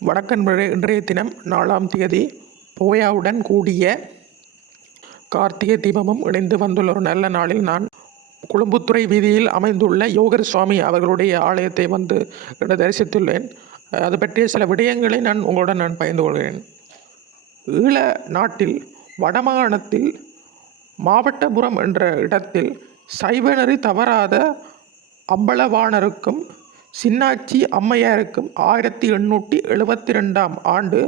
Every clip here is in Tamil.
வணக்கம். இன்றைய தினம் 4ஆம் தேதி போயாவுடன் கூடிய கார்த்திகை தீபமும் இணைந்து வந்துள்ள ஒரு நல்ல நாளில் நான் கொழும்புத்துறை வீதியில் அமைந்துள்ள யோகர் சுவாமி அவர்களுடைய ஆலயத்தை வந்து தரிசித்துள்ளேன். அது பற்றிய சில விடயங்களை உங்களுடன் பகிர்ந்து கொள்கிறேன். ஈழ நாட்டில் வடமாகாணத்தில் மாவட்டபுரம் என்ற இடத்தில் சைவநெறி தவறாத அம்பலவாணருக்கும் சின்னாச்சி அம்மையாருக்கும் 1872ஆம் ஆண்டு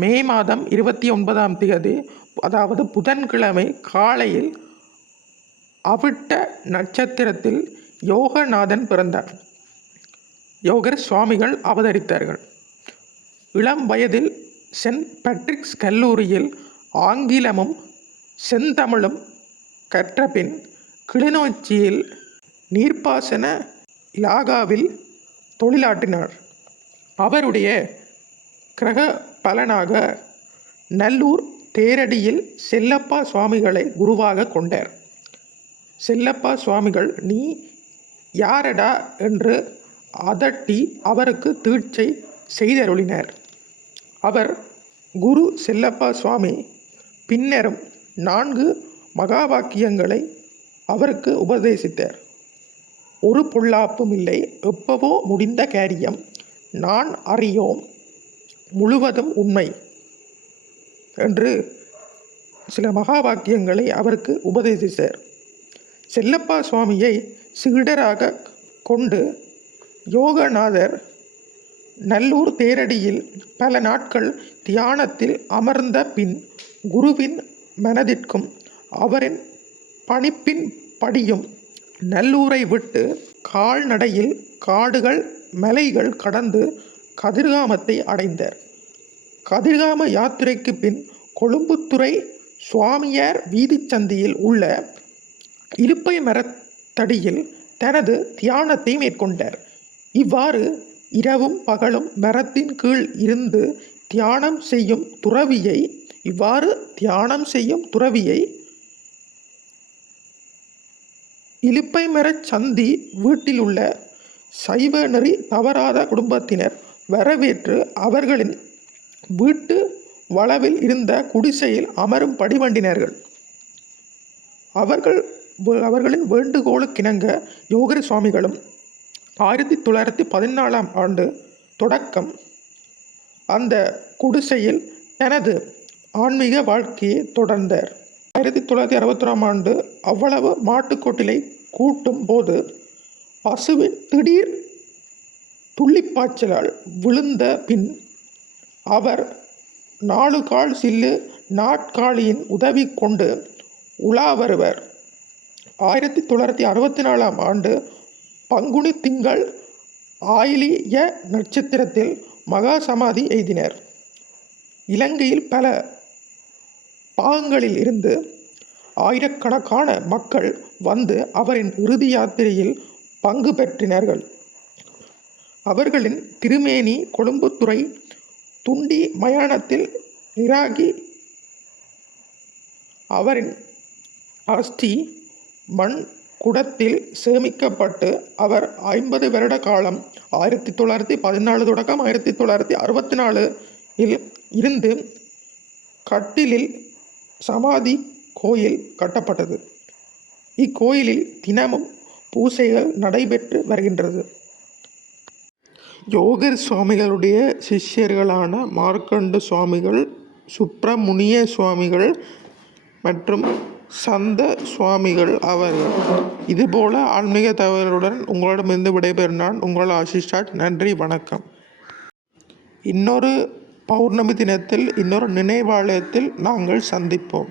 மே மாதம் 29ஆம் தேதி, அதாவது புதன்கிழமை காலையில் அவிட்ட நட்சத்திரத்தில் யோகநாதன் பிறந்தார். யோகர் சுவாமிகள் அவதரித்தார்கள். இளம் வயதில் சென்ட் பேட்ரிக்ஸ் கல்லூரியில் ஆங்கிலமும் செந்தமிழும் கற்றபின் கிளிநொச்சியில் நீர்ப்பாசன இலாகாவில் தொழிலாற்றினார். அவருடைய கிரக பலனாக நல்லூர் தேரடியில் செல்லப்பா சுவாமிகளை குருவாக கொண்டார். செல்லப்பா சுவாமிகள் நீ யாரடா என்று அதட்டி அவருக்கு தீட்சை செய்தருளினார். அவர் குரு செல்லப்பா சுவாமி பின்னரும் 4 மகா வாக்கியங்களை அவருக்கு உபதேசித்தார். ஒரு பொல்லாப்பும் இல்லை, எப்பவோ முடிந்த காரியம், நான் அறியோம், முழுவதும் உண்மை என்று சில மகா வாக்கியங்களை அவருக்கு உபதேசித்தார். செல்லப்பா சுவாமியை சீடராக கொண்டு யோகநாதர் நல்லூர் தேரடியில் பல நாட்கள் தியானத்தில் அமர்ந்த பின் குருவின் மனதிற்கும் அவரின் பணிப்பின் படியும் நல்லூரை விட்டு கால்நடையில் காடுகள் மலைகள் கடந்து கதிர்காமத்தை அடைந்தார். கதிர்காம யாத்திரைக்கு பின் கொழும்புத்துறை சுவாமியார் வீதிச்சந்தியில் உள்ள இலுப்பை மரத்தடியில் தனது தியானத்தை மேற்கொண்டார். இவ்வாறு இரவும் பகலும் மரத்தின் கீழ் இருந்து தியானம் செய்யும் துறவியை இலுப்பை மரச் சந்தி வீட்டில் உள்ள சைவ நெறி தவறாத குடும்பத்தினர் வரவேற்று அவர்களின் வீட்டு வளவில் இருந்த குடிசையில் அமரும் படிவண்டினார்கள். அவர்களின் வேண்டுகோளுக்கிணங்க யோகர் சுவாமிகளும் 1914ஆம் ஆண்டு தொடக்கம் அந்த குடிசையில் தனது ஆன்மீக வாழ்க்கையை தொடர்ந்தார். 1961ஆம் ஆண்டு அவ்வளவு மாட்டுக்கொட்டிலை கூட்டும் போது பசுவின் திடீர் துள்ளிப்பாய்ச்சலால் விழுந்த பின் அவர் 4 கால் சில்லு நாட்காலியின் உதவி கொண்டு உலா வருவர். 1964ஆம் ஆண்டு பங்குனி திங்கள் ஆயிலிய நட்சத்திரத்தில் மகா சமாதி எய்தினர். இலங்கையில் பல பாகங்களில் இருந்து ஆயிரக்கணக்கான மக்கள் வந்து அவரின் இறுதி யாத்திரையில் பங்கு பெற்றினார்கள். அவர்களின் திருமேனி கொழும்புத்துறை துண்டி மயானத்தில் இராகி அவரின் அஸ்தி மண் குடத்தில் சேமிக்கப்பட்டு அவர் 50 வருட காலம் 1914 தொடக்கம் 1964 இருந்து கட்டிலில் சமாதி கோயில் கட்டப்பட்டது. இக்கோயிலில் தினமும் பூசைகள் நடைபெற்று வருகின்றது. யோகர் சுவாமிகளுடைய சிஷ்யர்களான மார்க்கண்ட சுவாமிகள், சுப்பிரமுனிய சுவாமிகள் மற்றும் சந்த சுவாமிகள் அவர்கள். இதுபோல ஆன்மீக தகவலுடன் உங்களிடமிருந்து விடைபெறும் நான் உங்கள் ஆசிஷாஜ். நன்றி, வணக்கம். இன்னொரு பௌர்ணமி தினத்தில் இன்னொரு நினைவாலயத்தில் நாங்கள் சந்திப்போம்.